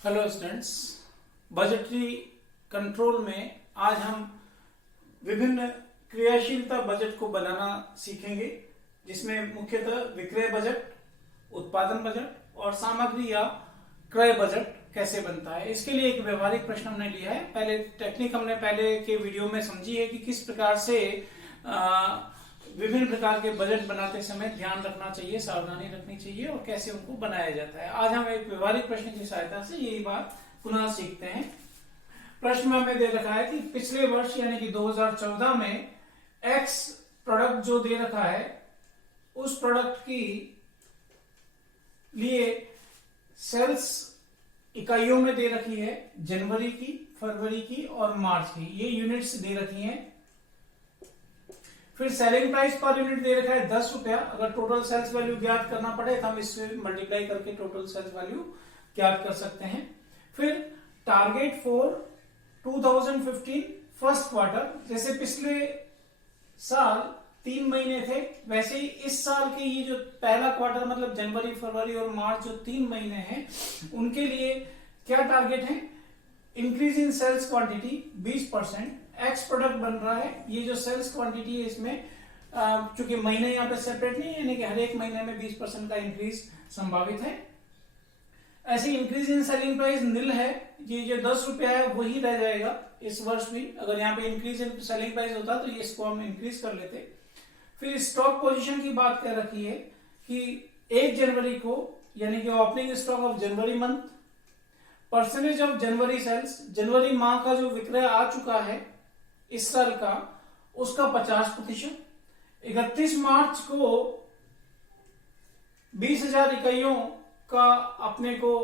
Hello students, budgetary control में आज हम विभिन्न क्रियाशीलता बजट को बनाना सीखेंगे, जिसमें मुख्यतः विक्रय बजट, उत्पादन बजट और सामग्री या क्रय बजट कैसे बनता है। इसके लिए एक व्यवहारिक प्रश्न हमने लिया है। पहले टेक्निक हमने पहले के वीडियो में समझी है कि किस प्रकार से विभिन्न प्रकार के बजट बनाते समय ध्यान रखना चाहिए, सावधानी रखनी चाहिए और कैसे उनको बनाया जाता है। आज हम एक व्यवहारिक प्रश्न की सहायता से यही बात पुनः सीखते हैं। प्रश्न में हमें दे रखा है कि पिछले वर्ष यानी कि 2014 में एक्स प्रोडक्ट जो दे रखा है, उस प्रोडक्ट की लिए सेल्स इकाइयों में दे रखी है जनवरी की, फरवरी की और मार्च की, ये यूनिट्स दे रखी हैं। फिर सेलिंग प्राइस पर यूनिट दे रखा है 10 रुपया। अगर टोटल सेल्स वैल्यू ज्ञात करना पड़े तो हम इससे मल्टीप्लाई करके टोटल सेल्स वैल्यू ज्ञात कर सकते हैं। फिर टारगेट फॉर 2015 फर्स्ट क्वार्टर, जैसे पिछले साल 3 महीने थे, वैसे ही इस साल के ये जो पहला क्वार्टर मतलब जनवरी, फरवरी और मार्च जो 3 महीने हैं, उनके लिए क्या टारगेट है? Increase in sales quantity 20%। X product बन रहा है, ये जो सेल्स क्वांटिटी है इसमें चूंकि महीने यहाँ पे सेपरेट नहीं है, यानी कि हर एक महीने में 20% का इंक्रीज संभावित है। ऐसे इंक्रीज इन सेलिंग प्राइस नील है, ये जो 10 रुपया है वही रह जाएगा इस वर्ष भी। अगर यहाँ पे इंक्रीज इन सेलिंग प्राइस होता तो ये इसको हम इंक्रीज कर लेते। फिर स्टॉक पोजीशन की बात कर रखी है कि 1 जनवरी को यानी कि opening stock of January month, percentage of January sales, जनवरी माह का जो विक्रय आ चुका है इस साल का, उसका 50%। 31 मार्च को 20,000 इकाइयों का अपने को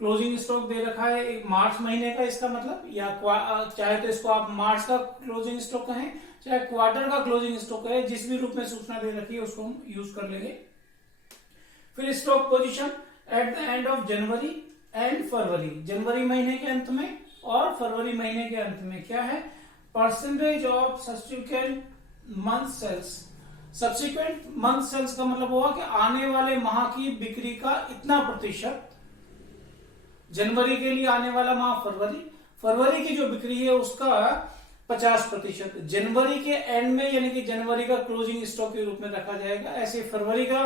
क्लोजिंग स्टॉक दे रखा है एक मार्च महीने का, इसका मतलब, या चाहे तो इसको आप मार्च का क्लोजिंग स्टॉक कहें, चाहे क्वार्टर का क्लोजिंग स्टॉक कहें, जिस भी रूप में सूचना दे रखी है उसको हम यूज कर लेंगे। फिर stock position at the end of January and फरवरी, जनवरी महीने के अंत में और फरवरी महीने के अंत में क्या है? Percentage of subsequent month sales. Subsequent month sales का मतलब हुआ कि आने वाले माह की बिक्री का इतना प्रतिशत। जनवरी के लिए आने वाला माह फरवरी, फरवरी की जो बिक्री है उसका 50% जनवरी के एंड में यानी कि जनवरी का क्लोजिंग स्टॉक के रूप में रखा जाएगा। ऐसे फरवरी का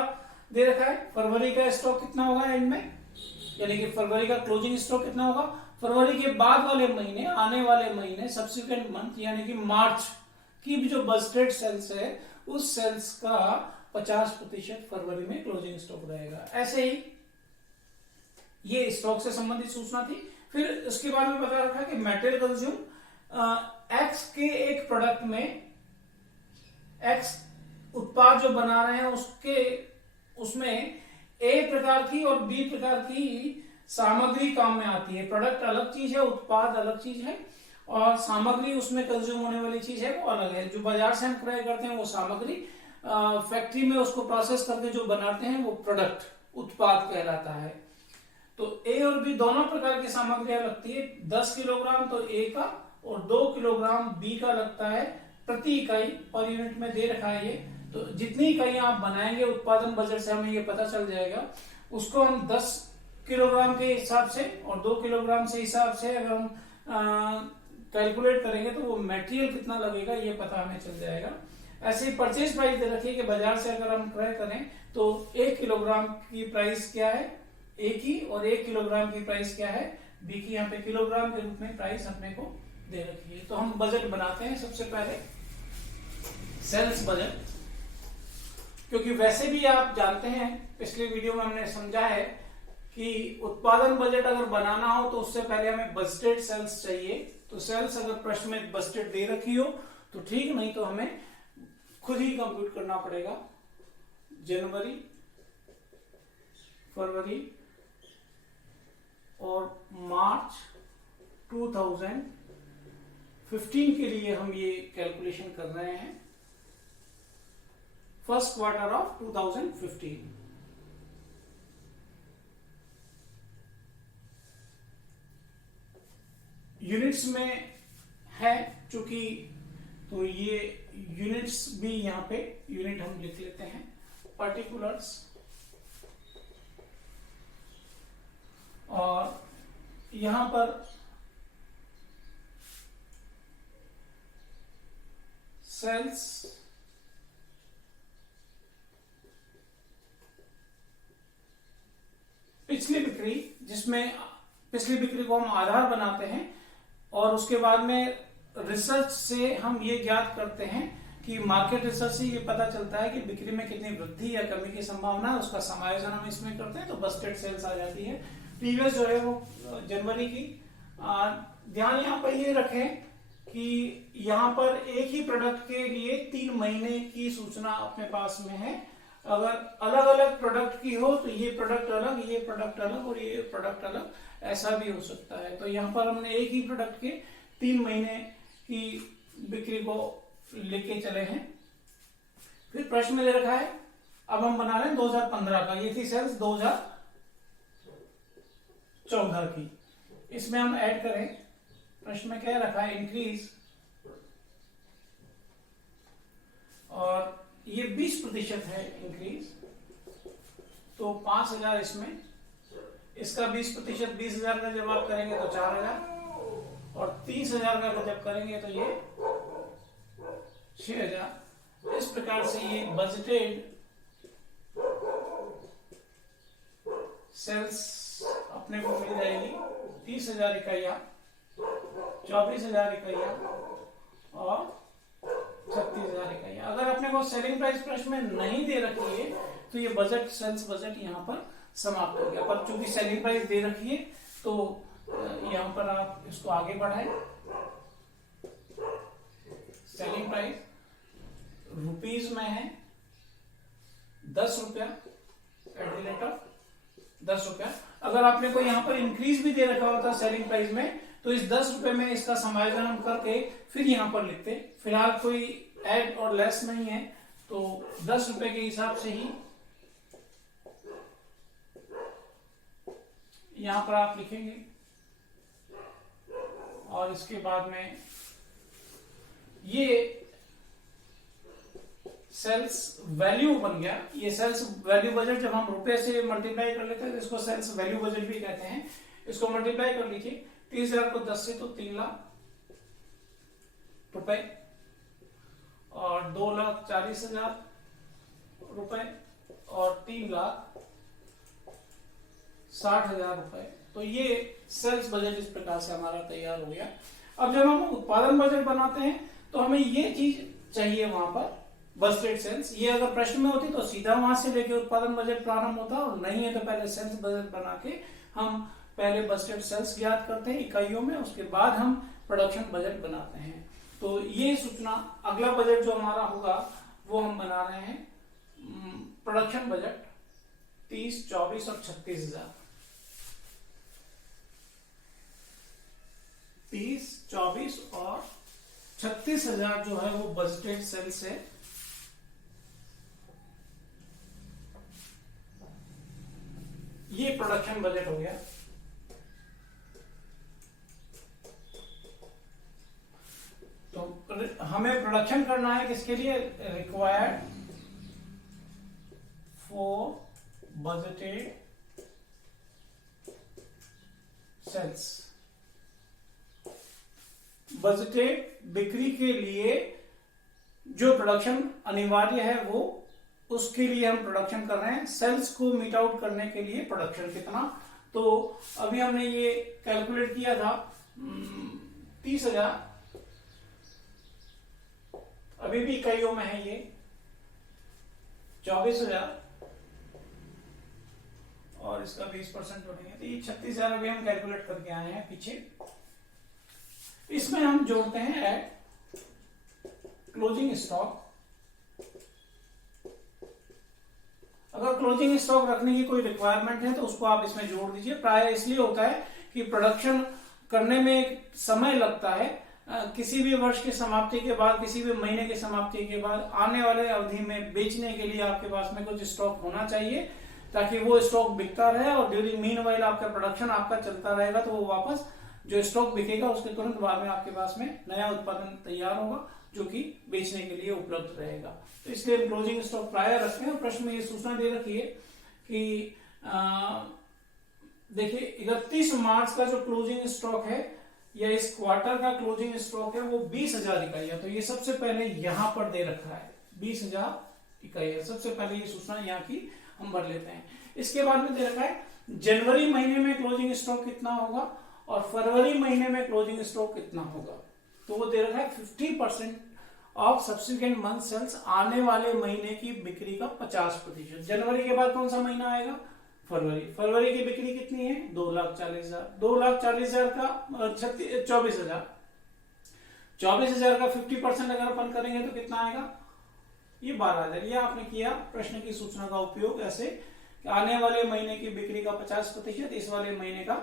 दे रखा है, फरवरी का स्टॉक कितना होगा एंड में, यानी कि फरवरी का क्लोजिंग स्टॉक कितना होगा? फरवरी के बाद वाले महीने, आने वाले महीने, सब्सिक्वेंट मंथ यानी कि मार्च की भी जो बजटेड सेल्स है उस सेल्स का 50% फरवरी में क्लोजिंग स्टॉक रहेगा। ऐसे ही ये स्टॉक से संबंधित सूचना थी। फिर उसके बाद में बता रखा कि मेटेरियल कंज्यूम, एक्स के एक प्रोडक्ट में एक्स उत्पाद जो बना रहे हैं उसमें ए प्रकार की और बी प्रकार की सामग्री काम में आती है। प्रोडक्ट अलग चीज है, उत्पाद अलग चीज है और सामग्री उसमें कंज्यूम होने वाली चीज है वो अलग है। जो बाजार से हम क्रय करते हैं वो सामग्री, फैक्ट्री में उसको प्रोसेस करके जो बनाते हैं वो प्रोडक्ट, उत्पाद कहलाता है। तो ए और बी दोनों प्रकार की सामग्रियां लगती है। 10 किलोग्राम तो ए का और 2 किलोग्राम बी का लगता है प्रति इकाई, पर यूनिट में दे रखा है ये। तो जितनी इकाइयां आप बनाएंगे उत्पादन बजट से हमें ये पता चल जाएगा, उसको हम 10 किलोग्राम के हिसाब से और 2 किलोग्राम से हिसाब से अगर हम कैलकुलेट करेंगे तो वो मटेरियल कितना लगेगा ये पता हमें चल जाएगा। ऐसे ही परचेज प्राइस दे रखी है कि बाजार से अगर हम क्रय करें तो 1 किलोग्राम की प्राइस क्या है ए की और 1 किलोग्राम की प्राइस क्या है बी की। यहाँ पे किलोग्राम के रूप में प्राइस अपने को दे रखी है। तो हम बजट बनाते हैं सबसे पहले सेल्स बजट, क्योंकि वैसे भी आप जानते हैं पिछले वीडियो में हमने समझा है कि उत्पादन बजट अगर बनाना हो तो उससे पहले हमें बजटेड सेल्स चाहिए। तो सेल्स अगर प्रश्न में बजटेड दे रखी हो तो ठीक, नहीं तो हमें खुद ही कंप्यूट करना पड़ेगा। जनवरी, फरवरी और मार्च 2015 के लिए हम ये कैलकुलेशन कर रहे हैं, फर्स्ट क्वार्टर ऑफ 2015। यूनिट्स में है चूंकि, तो ये यूनिट्स भी यहां पे यूनिट हम लिख लेते हैं। पर्टिकुलर्स यहां पर सेल्स पिछली बिक्री, जिसमें पिछली बिक्री को हम आधार बनाते हैं और उसके बाद में रिसर्च से हम ये ज्ञात करते हैं कि मार्केट रिसर्च से ये पता चलता है कि बिक्री में कितनी वृद्धि या कमी की संभावना है, उसका समायोजन हम इसमें करते हैं तो बस्टेड सेल्स आ जाती है। प्रीवियस जो है वो जनवरी की। ध्यान यहाँ पर ये रखें कि यहाँ पर एक ही प्रोडक्ट के लिए 3 महीने की सूचना अपने पास में है। अगर अलग अलग प्रोडक्ट की हो तो ये प्रोडक्ट अलग, ये प्रोडक्ट अलग और ये प्रोडक्ट अलग, ऐसा भी हो सकता है। तो यहाँ पर हमने एक ही प्रोडक्ट के 3 महीने की बिक्री को लेके चले हैं। फिर प्रश्न में दे रखा है, अब हम बना रहे हैं 2015 का, ये थी सेल्स 2014 की। इसमें हम ऐड करें, प्रश्न में क्या रखा है, इंक्रीज, और ये 20% है इंक्रीज, तो 5000 इसमें, इसका 20%, 20,000 का जब आप करेंगे तो 4000, और 30,000 का जब करेंगे तो ये 6,000। इस प्रकार से ये बजटेड सेल्स अपने को मिल जाएगी 30,000 इकाइयां, 24,000 इकाइयां और 36,000 इकाइयां। अगर अपने को सेलिंग प्राइस प्रश्न में नहीं दे रखी है तो ये बजट, सेल्स बजट यहाँ पर समाप्त हो गया। पर चूंकि सेलिंग प्राइस दे रखी है तो यहाँ पर आप इसको आगे बढ़ाएं। सेलिंग प्राइस रुपीज में है 10 रुपया, एट द रेट ऑफ 10 रुपया। अगर आपने को यहाँ पर इंक्रीज भी दे रखा होता सेलिंग प्राइस में तो इस 10 रुपए में इसका समायोजन हम करके फिर यहाँ पर लिखते। फिलहाल कोई ऐड और लेस नहीं है तो 10 रुपए के हिसाब से ही यहां पर आप लिखेंगे, और इसके बाद में ये सेल्स वैल्यू बन गया। ये सेल्स वैल्यू बजट जब हम रुपए से मल्टीप्लाई कर लेते हैं तो इसको सेल्स वैल्यू बजट भी कहते हैं। इसको मल्टीप्लाई कर लीजिए, 30,000 को 10 से तो 3 लाख रुपए, और 2,40,000 रुपए, और 3,60,000 रुपए। तो ये सेल्स बजट इस प्रकार से हमारा तैयार हो गया। अब जब हम उत्पादन बजट बनाते हैं तो हमें ये चीज चाहिए वहां पर, बस्टेड सेल्स। ये अगर प्रश्न में होती तो सीधा वहां से लेके उत्पादन बजट प्रारंभ होता, और नहीं है तो पहले सेल्स बजट बना के हम पहले बस्टेड सेल्स ज्ञात करते हैं इकाइयों में, उसके बाद हम प्रोडक्शन बजट बनाते हैं। तो ये सूचना, अगला बजट जो हमारा होगा वो हम बना रहे हैं प्रोडक्शन बजट 30, 24 और 36,000। 30, 24 और 36,000 जो है वो बजटेड सेल्स है। ये प्रोडक्शन बजट हो गया। तो हमें प्रोडक्शन करना है किसके लिए, required for budgeted sales. Budgeted बिक्री के लिए जो प्रोडक्शन अनिवार्य है वो, उसके लिए हम प्रोडक्शन कर रहे हैं। सेल्स को मीट आउट करने के लिए प्रोडक्शन कितना, तो अभी हमने ये कैलकुलेट किया था 30,000, अभी भी इकाइयों में है ये 24,000, और इसका 20% जोड़ेंगे तो ये 36,000 अभी हम कैलकुलेट करके आए हैं पीछे। इसमें हम जोड़ते हैं एट क्लोजिंग स्टॉक। अगर क्लोजिंग स्टॉक रखने की कोई रिक्वायरमेंट है तो उसको आप इसमें जोड़ दीजिए। प्राय इसलिए होता है कि प्रोडक्शन करने में समय लगता है। किसी भी वर्ष की समाप्ति के बाद, किसी भी महीने की समाप्ति के बाद आने वाले अवधि में बेचने के लिए आपके पास में कुछ स्टॉक होना चाहिए, ताकि वो स्टॉक बिकता रहे, और ड्यूरिंग मीन वाइल आपका प्रोडक्शन आपका चलता रहेगा तो वो वापस जो स्टॉक बिकेगा उसके तुरंत बाद में आपके पास में नया उत्पादन तैयार होगा जो कि बेचने के लिए उपलब्ध रहेगा। तो इसलिए क्लोजिंग स्टॉक प्राय रखते हैं। और प्रश्न में ये सूचना दे रखी है कि देखिए 31 मार्च का जो क्लोजिंग स्टॉक है या इस क्वार्टर का क्लोजिंग स्टॉक है वो 20,000 इकाइयां, तो ये सबसे पहले यहां पर दे रखा है 20,000 इकाइयां। सबसे पहले ये सूचना यहाँ की हम भर लेते हैं। इसके बाद में दे रखा है जनवरी महीने में क्लोजिंग स्टॉक कितना होगा और फरवरी महीने में क्लोजिंग स्टॉक कितना होगा। तो वो दे रखा है 50% ऑफ सब्सिक्वेंट मंथ सेल्स, आने वाले महीने की बिक्री का 50%। जनवरी के बाद कौन सा महीना आएगा? फरवरी। फरवरी की बिक्री कितनी है? 2,40,000। 2,40,000 का 24,000। 24,000 का 50% अगर अपन करेंगे तो कितना आएगा? ये 12,000। ये आपने किया प्रश्न की सूचना का उपयोग ऐसे कि आने वाले महीने की बिक्री का 50%, इस वाले महीने का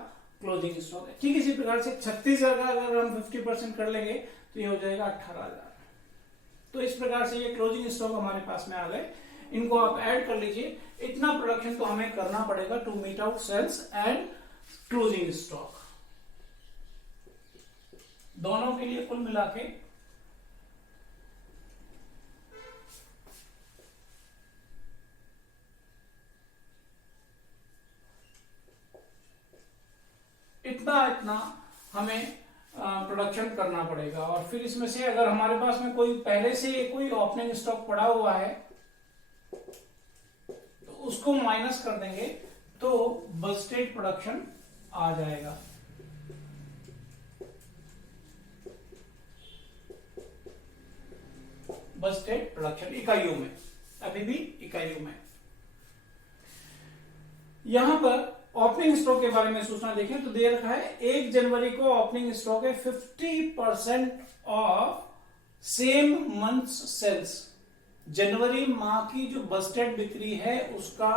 क्लोजिंग स्टॉक है। ठीक इसी प्रकार से 36,000 का अगर हम 50% कर लेंगे तो ये हो जाएगा 18,000। तो इस प्रकार से ये क्लोजिंग स्टॉक हमारे पास में आ गए। इनको आप ऐड कर लीजिए। इतना प्रोडक्शन तो हमें करना पड़ेगा to meet out sales and closing stock, दोनों के लिए कुल मिला के इतना हमें प्रोडक्शन करना पड़ेगा। और फिर इसमें से अगर हमारे पास में कोई पहले से कोई ओपनिंग स्टॉक पड़ा हुआ है तो उसको माइनस कर देंगे तो बजटेड प्रोडक्शन आ जाएगा। बजटेड प्रोडक्शन इकाइयों में, अभी भी इकाइयों में। यहां पर ओपनिंग स्टॉक के बारे में सूचना देखें तो दे रखा है 1 जनवरी को ओपनिंग स्टॉक है 50% ऑफ सेम मंथ सेल्स। जनवरी माह की जो बजटेड बिक्री है उसका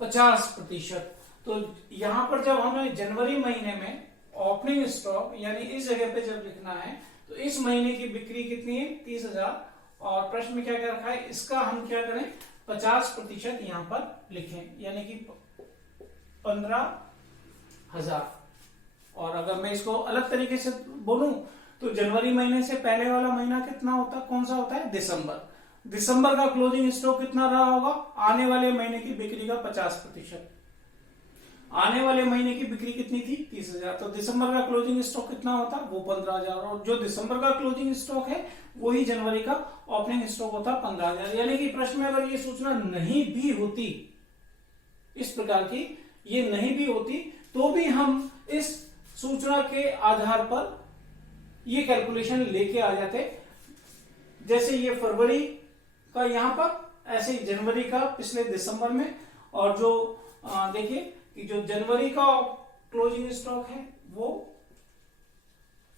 50%। तो यहां पर जब हमें जनवरी महीने में ओपनिंग स्टॉक यानी इस जगह पे जब लिखना है तो इस महीने की बिक्री कितनी है? 30,000। और प्रश्न में क्या क्या रखा है? इसका हम क्या करें? 50% यहां पर लिखें, यानी कि 15,000। और अगर मैं इसको अलग तरीके से बोलूं तो जनवरी महीने से पहले वाला महीना कितना होता है? कौन सा होता है? दिसंबर। दिसंबर का क्लोजिंग स्टॉक कितना रहा होगा? आने वाले महीने की बिक्री का 50%। आने वाले महीने की बिक्री कितनी थी? 30,000। तो दिसंबर का क्लोजिंग स्टॉक कितना होता? वो 15,000। और जो दिसंबर का क्लोजिंग स्टॉक है वही जनवरी का ओपनिंग स्टॉक होता 15,000। यानी कि प्रश्न में अगर ये सूचना नहीं भी होती, इस प्रकार की ये नहीं भी होती, तो भी हम इस सूचना के आधार पर ये कैलकुलेशन लेके आ जाते। जैसे ये फरवरी का यहां पर, ऐसे ही जनवरी का पिछले दिसंबर में, और जो देखिए कि जो जनवरी का क्लोजिंग स्टॉक है वो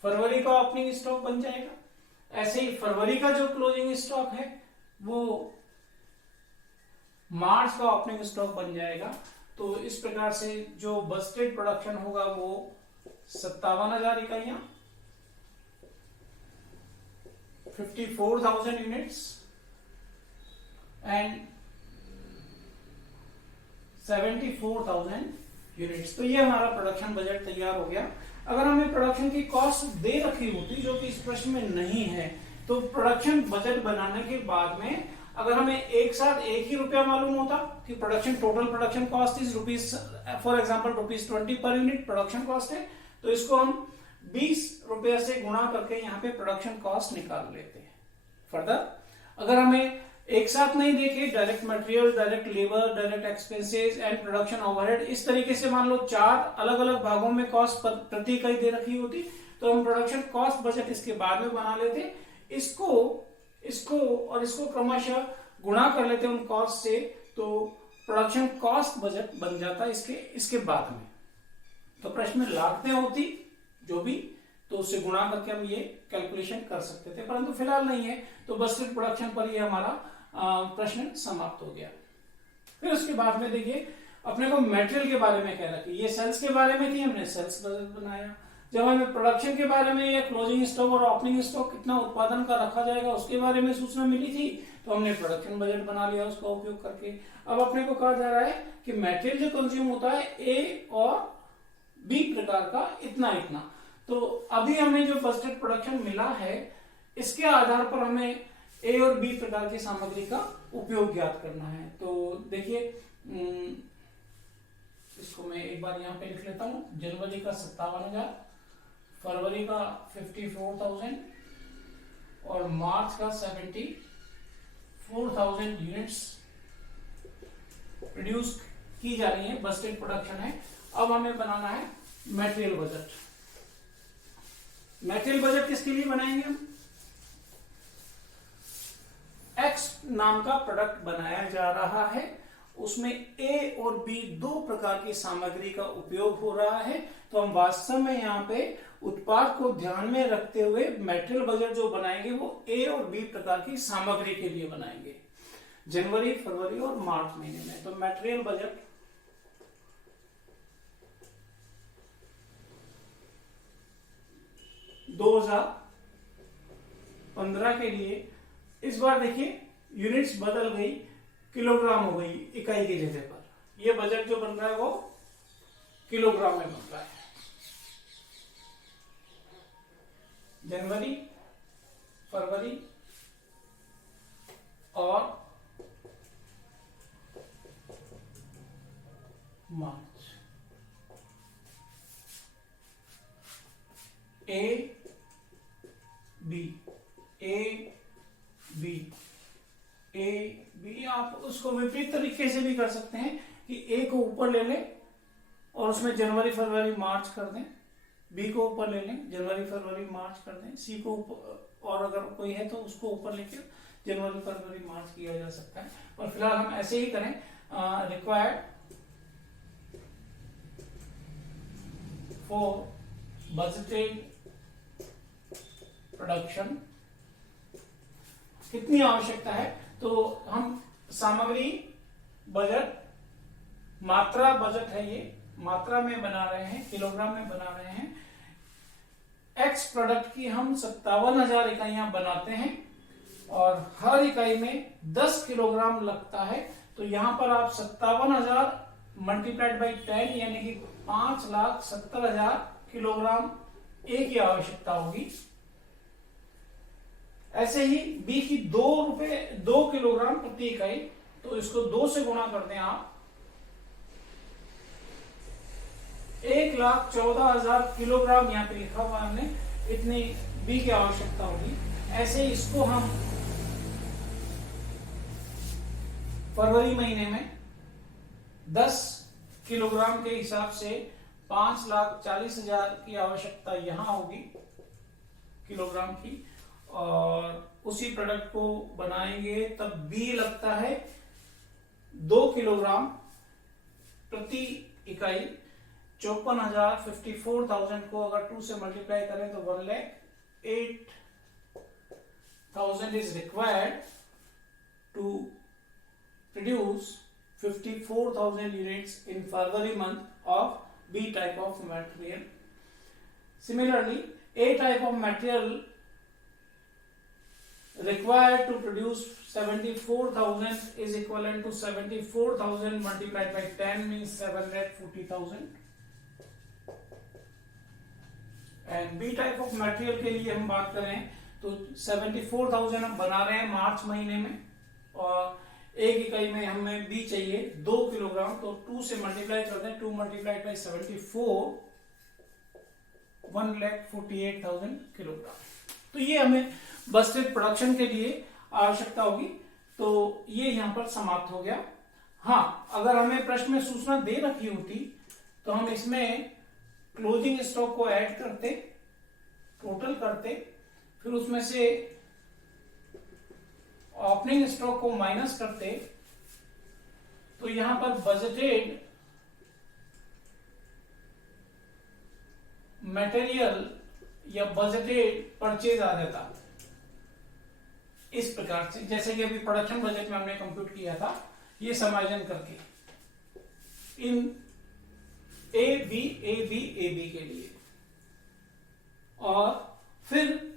फरवरी का ओपनिंग स्टॉक बन जाएगा। ऐसे ही फरवरी का जो क्लोजिंग स्टॉक है वो मार्च का ओपनिंग स्टॉक बन जाएगा। तो इस प्रकार से जो बजटेड प्रोडक्शन होगा वो 57,000 इकाइयां, 54,000 यूनिट्स एंड 74,000 यूनिट्स। तो ये हमारा प्रोडक्शन बजट तैयार हो गया। अगर हमें प्रोडक्शन की कॉस्ट दे रखी होती जो कि इस प्रश्न में नहीं है, तो प्रोडक्शन बजट बनाने के बाद में अगर हमें एक साथ एक ही रुपया मालूम होता कि production total production cost is rupees, for example ₹20 per unit production cost है, तो इसको हम 20 रुपया से गुणा करके यहाँ पे प्रोडक्शन कॉस्ट निकाल लेते हैं। फर्दर अगर हमें एक साथ नहीं देखे, direct material, direct labour, direct expenses and production overhead, इस तरीके से मान लो 4 अलग अलग भागों में कॉस्ट प्रति इकाई दे रखी होती, तो हम प्रोडक्शन कॉस्ट बजट इसके बाद में बना लेते। इसको और इसको क्रमशः गुणा कर लेते उन कॉस्ट से, तो प्रोडक्शन कॉस्ट बजट बन जाता इसके बाद में। तो प्रश्न में लागतें होती जो भी, तो उससे गुणा करके हम ये कैलकुलेशन कर सकते थे, परंतु फिलहाल नहीं है, तो बजटेड प्रोडक्शन पर ये हमारा प्रश्न समाप्त हो गया। फिर उसके बाद में देखिए अपने को मटेरियल के बारे में कह रखी, ये सेल्स के बारे में थी, हमने सेल्स बजट बनाया। जब हमें प्रोडक्शन के बारे में या क्लोजिंग स्टॉक और ओपनिंग स्टॉक कितना उत्पादन का रखा जाएगा उसके बारे में सूचना मिली थी, तो हमने प्रोडक्शन बजट बना लिया उसका उपयोग करके। अब अपने को कहा जा रहा है कि मटेरियल जो कंज्यूम होता है ए और बी प्रकार का इतना, तो अभी हमें जो बजटेड प्रोडक्शन मिला है इसके आधार पर हमें ए और बी प्रकार की सामग्री का उपयोग ज्ञात करना है। तो देखिए इसको मैं एक बार यहाँ पे लिख लेता हूँ। जनवरी का 57,000, फरवरी का 54,000 और मार्च का 74,000 यूनिट्स प्रोड्यूस की जा रही है, बस्टेड प्रोडक्शन है। अब हमें बनाना है मटेरियल बजट। मटेरियल बजट किसके लिए बनाएंगे हम? एक्स नाम का प्रोडक्ट बनाया जा रहा है, उसमें ए और बी दो प्रकार की सामग्री का उपयोग हो रहा है। तो हम वास्तव में यहाँ पे उत्पाद को ध्यान में रखते हुए मटेरियल बजट जो बनाएंगे वो ए और बी प्रकार की सामग्री के लिए बनाएंगे, जनवरी, फरवरी और मार्च महीने में। तो मटेरियल बजट दो 2015 के लिए, इस बार देखिए यूनिट्स बदल गई, किलोग्राम हो गई इकाई की जगह पर। ये बजट जो बन रहा है वो किलोग्राम में बन रहा है। जनवरी, फरवरी और मार्च, A B, A B, A B. आप उसको विपरीत तरीके से भी कर सकते हैं कि ए को ऊपर ले लें और उसमें जनवरी, फरवरी, मार्च कर दें, बी को ऊपर ले लें, जनवरी, फरवरी, मार्च कर दें, सी को ऊपर, और अगर कोई है तो उसको ऊपर लेके जनवरी, फरवरी, मार्च किया जा सकता है। और फिलहाल हम ऐसे ही करें। रिक्वायर्ड फॉर बजटेड प्रोडक्शन, कितनी आवश्यकता है? तो हम सामग्री बजट, मात्रा बजट है, ये मात्रा में बना रहे हैं, किलोग्राम में बना रहे हैं। एक्स प्रोडक्ट की हम 57,000 इकाइयां बनाते हैं और हर इकाई में 10 किलोग्राम लगता है। तो यहां पर आप 57,000 मल्टीप्लाइड बाई 10 यानी कि 5,70,000 किलोग्राम ए की आवश्यकता होगी। ऐसे ही बी की 2 किलोग्राम प्रति इकाई, तो इसको 2 से गुणा कर दें आप, 1,14,000 किलोग्राम यहाँ पे लिखा हुआ हमने, इतनी बी की आवश्यकता होगी। ऐसे ही इसको हम फरवरी महीने में 10 किलोग्राम के हिसाब से 5,40,000 की आवश्यकता यहां होगी किलोग्राम की, और उसी प्रोडक्ट को बनाएंगे तब बी लगता है 2 किलोग्राम प्रति इकाई। 54,000 को अगर 2 से मल्टीप्लाई करें तो 1,08,000 is required to produce 54,000 units in February month of B type of material. Similarly, A type of material required to produce 74,000 is equivalent to 74,000 multiplied by 10 means 740,000. And B type of material के लिए हम बात करें तो 74,000 हम बना रहे हैं मार्च महीने में, और एक इकाई में हमें बी चाहिए 2 किलोग्राम, तो 2 से मल्टीप्लाई कर दें, 2 मल्टीप्लाइड बाई 74, 1,48,000 किलोग्राम। तो ये हमें बस्टेड प्रोडक्शन के लिए आवश्यकता होगी। तो ये यहां पर समाप्त हो गया। हाँ, अगर हमें प्रश्न में सूचना दे रखी होती तो हम इसमें क्लोजिंग स्टॉक को ऐड करते, टोटल करते, फिर उसमें से ओपनिंग स्टॉक को माइनस करते, तो यहां पर बजटेड मटेरियल या बजटेड परचेज आ जाता इस प्रकार से, जैसे कि अभी प्रोडक्शन बजट में हमने कंप्यूट किया था, ये समायोजन करके इन ए बी के लिए। और फिर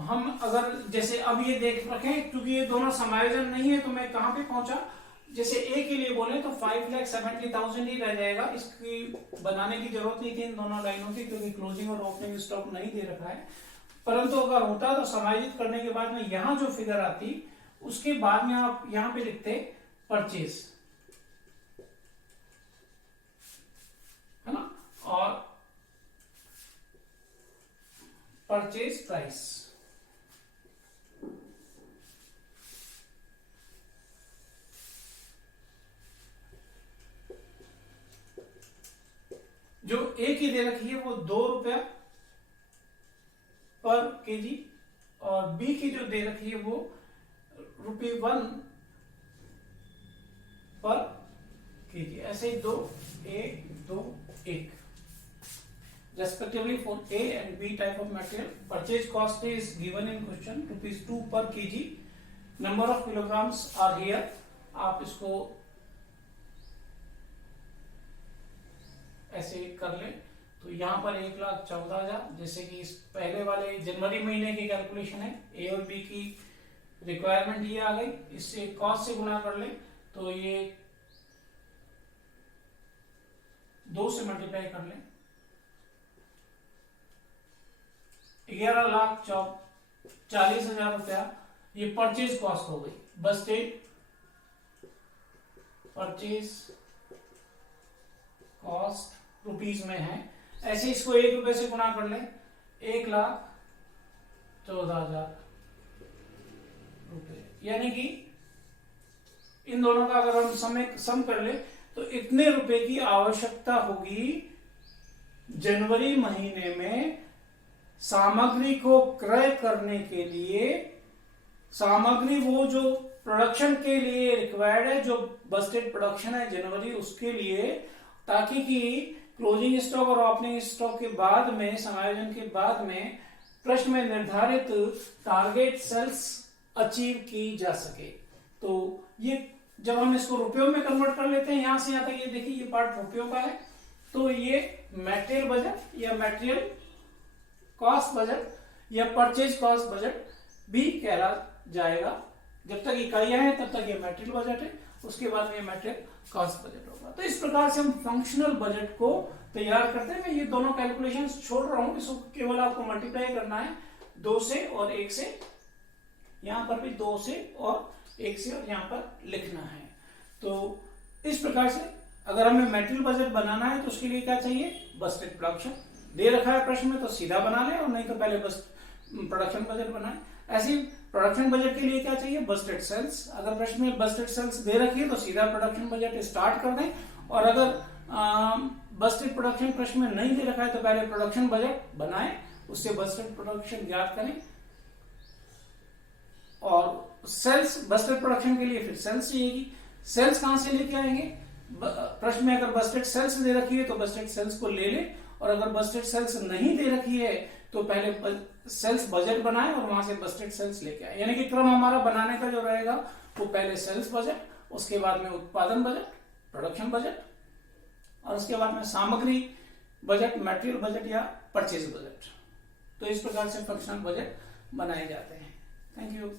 हम अगर जैसे अब ये देख रखें, क्योंकि ये दोनों समायोजन नहीं है तो मैं कहां पे पहुंचा, जैसे ए के लिए बोले तो 5,70,000 ही रह जाएगा, इसकी बनाने की जरूरत नहीं थी इन दोनों लाइनों की, क्योंकि क्लोजिंग और ओपनिंग स्टॉक नहीं दे रखा है। परंतु अगर होता तो समायोजित करने के बाद में यहां जो फिगर आती उसके बाद में आप यहां पे लिखते परचेज, परचेज प्राइस। जो ए की दे रखी है वो ₹2 पर केजी, और बी की जो दे रखी है वो ₹1 पर केजी। ऐसे ही 2 1 2 1 respectively for A and B type of material. Purchase cost is given in question ₹2 per kg. Number of kilograms are here. आप इसको ऐसे कर ले तो यहाँ पर 1,14,000, जैसे कि इस पहले वाले जनवरी महीने की कैलकुलेशन है, ए और बी की रिक्वायरमेंट ये आ गई, इससे कॉस्ट से गुना कर ले तो ये 2 से मल्टीप्लाई कर ले, 11,40,000 रुपया ये परचेज कॉस्ट हो गई। बस्टेड परचेज कॉस्ट रुपीज में है। ऐसे इसको ₹1 से गुणा कर ले, 1,14,000 रुपये, यानी कि इन दोनों का अगर हम सम कर ले तो इतने रुपए की आवश्यकता होगी जनवरी महीने में सामग्री को क्रय करने के लिए। सामग्री वो जो प्रोडक्शन के लिए रिक्वायर्ड है, जो बस्टेड प्रोडक्शन है जनवरी, उसके लिए, ताकि कि क्लोजिंग स्टॉक और ओपनिंग स्टॉक के बाद में, समायोजन के बाद में प्रश्न में निर्धारित टारगेट सेल्स अचीव की जा सके। तो ये जब हम इसको रुपयों में कन्वर्ट कर लेते हैं, यहां से यहां तक ये देखिए ये पार्ट रुपयों का है, तो ये मटेरियल बजट या मटेरियल कॉस्ट बजट या परचेज कॉस्ट बजट भी कहला जाएगा। जब तक इकाइयां हैं तब तक ये मटेरियल बजट है, उसके बाद में मटेरियल कॉस्ट बजट होगा। तो इस प्रकार से हम फंक्शनल बजट को तैयार करते हैं। मैं ये दोनों कैलकुलेशंस छोड़ रहा हूं, इसको केवल आपको मल्टीप्लाई करना है 2 से और 1 से, यहां पर भी 2 से और 1 से, और यहां पर लिखना है। तो इस प्रकार से अगर हमें मटेरियल बजट बनाना है तो उसके लिए क्या चाहिए, बस्टेड प्रोडक्शन दे रखा है प्रश्न में तो सीधा बना ले, और नहीं तो पहले बस प्रोडक्शन बजट बनाए। ऐसे ही प्रोडक्शन बजट के लिए क्या चाहिए, बस्टेड सेल्स। अगर प्रश्न में बस्टेड सेल्स दे रखी है तो सीधा प्रोडक्शन बजट स्टार्ट कर दें, और अगर बस्टेड प्रोडक्शन प्रश्न में नहीं दे रखा है तो पहले प्रोडक्शन बजट बनाएं, उससे बस्टेड प्रोडक्शन ज्ञात करें, और सेल्स बस्टेड प्रोडक्शन के लिए फिर सेल्स चाहिएगी। सेल्स कहां से लेके आएंगे, प्रश्न में अगर बस्टेड सेल्स दे रखी है तो बस्टेड सेल्स को ले ले, और अगर बस्टेड सेल्स नहीं दे रखी है तो पहले सेल्स बजट बनाए और वहां से बस्टेड सेल्स लेके आए। यानी कि क्रम हमारा बनाने का जो रहेगा वो पहले सेल्स बजट, उसके बाद में उत्पादन बजट, प्रोडक्शन बजट, और उसके बाद में सामग्री बजट, मटेरियल बजट या परचेज बजट। तो इस प्रकार से फंक्शनल बजट बनाए जाते हैं। Thank you.